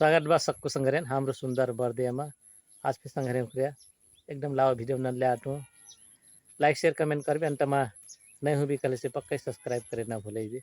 स्वागत बा सबको संगरेन हाम्रो सुंदर बर्दियामा आज फिर संगरेन कुरिया एकदम लावा भिडियो बना ले आटो लाइक शेयर कमेंट करबे अंतमा नहीं हुई कल से पक्का सब्सक्राइब करे ना भूले भी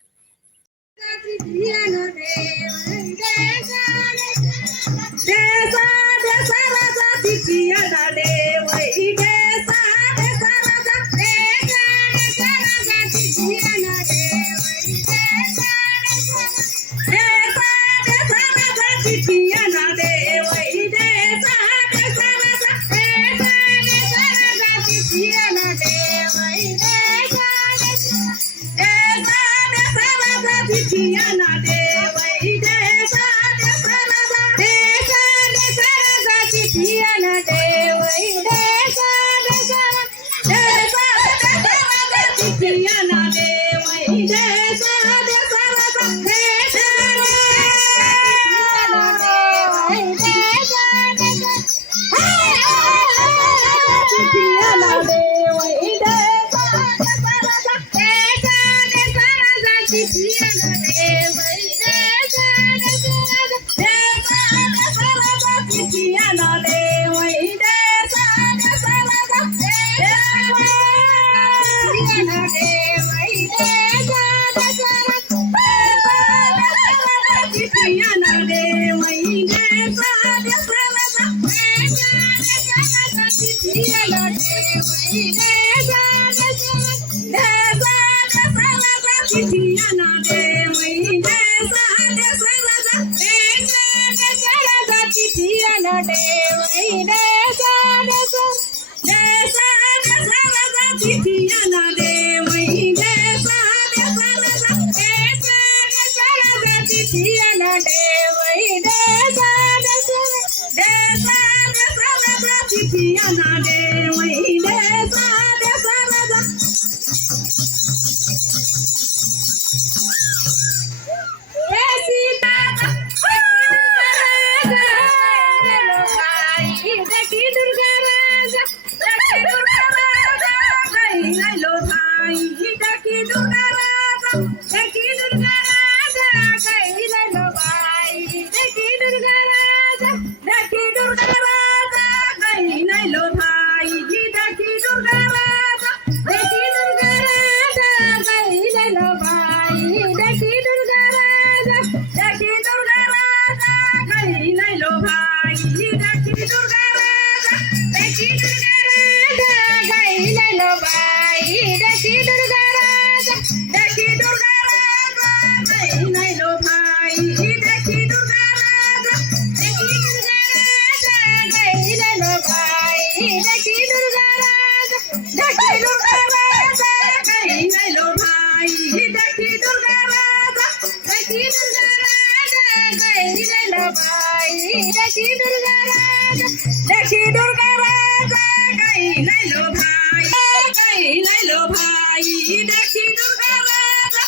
दुर्गा देखी दुर्गा राजा गईले लो भाई देखी दुर्गा राजा गईले लो भाई देखी दुर्गा राजा गईले लो भाई देखी दुर्गा राजा गईले लो भाई देखी दुर्गा राजा गईले लो भाई देखी दुर्गा राजा गईले लो भाई देखी दुर्गा राजा गईले लो भाई देखी दुर्गा राजा देखी दुर्गा राजा गईले लो भाई गईले लो भाई देखी दुर्गा राजा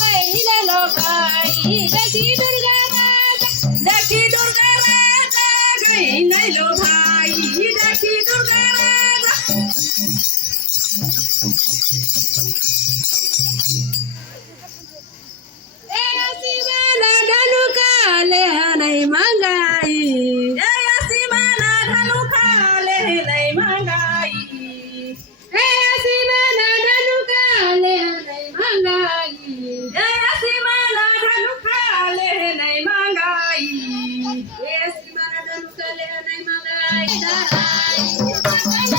गईले लो भाई देखी दुर्गा राजा देखी दुर्गा राजा गईले लो भाई देखी दुर्गा राजा शिवाला ढलुकाले नै मंगाई शिवाला ढलुकाले नै मंगाई शिवाला ढलुकाले नै मंगाई शिवाला ढलुकाले नै मंगाई शिवाला ढलुकाले नै मंगाई सकल समाजले नै धराई सकल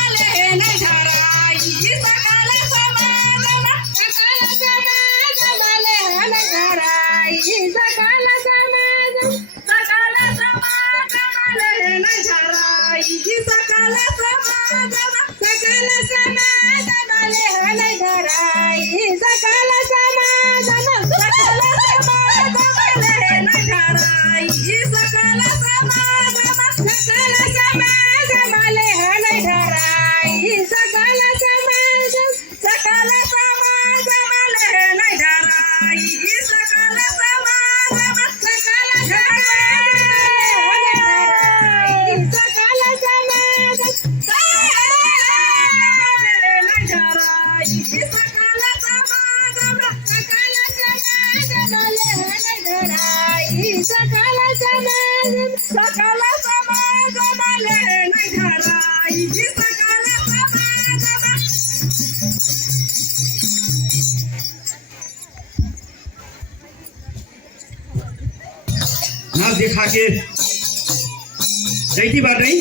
समाजले नै धराई सकल समाजले नै धराई सकल समाजले नै धराई सकल समाजले नै धराई सकल समाजले नै धराई सकल समाज सकल समाजले नै धराई सकल समाज सकल समाज नै धराई सकल समाजले नै धराई सकल समाज सकल समाजले नै धराई सकल समाज नाच दिखा के जैती बात नहीं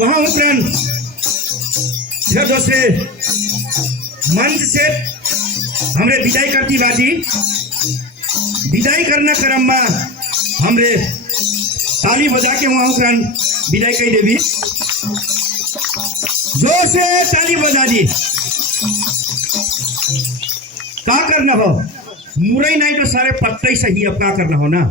वहां उपरांत फिर दूसरे मंच से हमरे विदाई करती बाजी विदाई करना क्रम में हमरे ताली बजा के वहां उपरांत विदाई कही देवी जोर से ताली बजा दी क्या करना हो मुरई नहीं तो सारे पत्ते सही अब क्या करना हो ना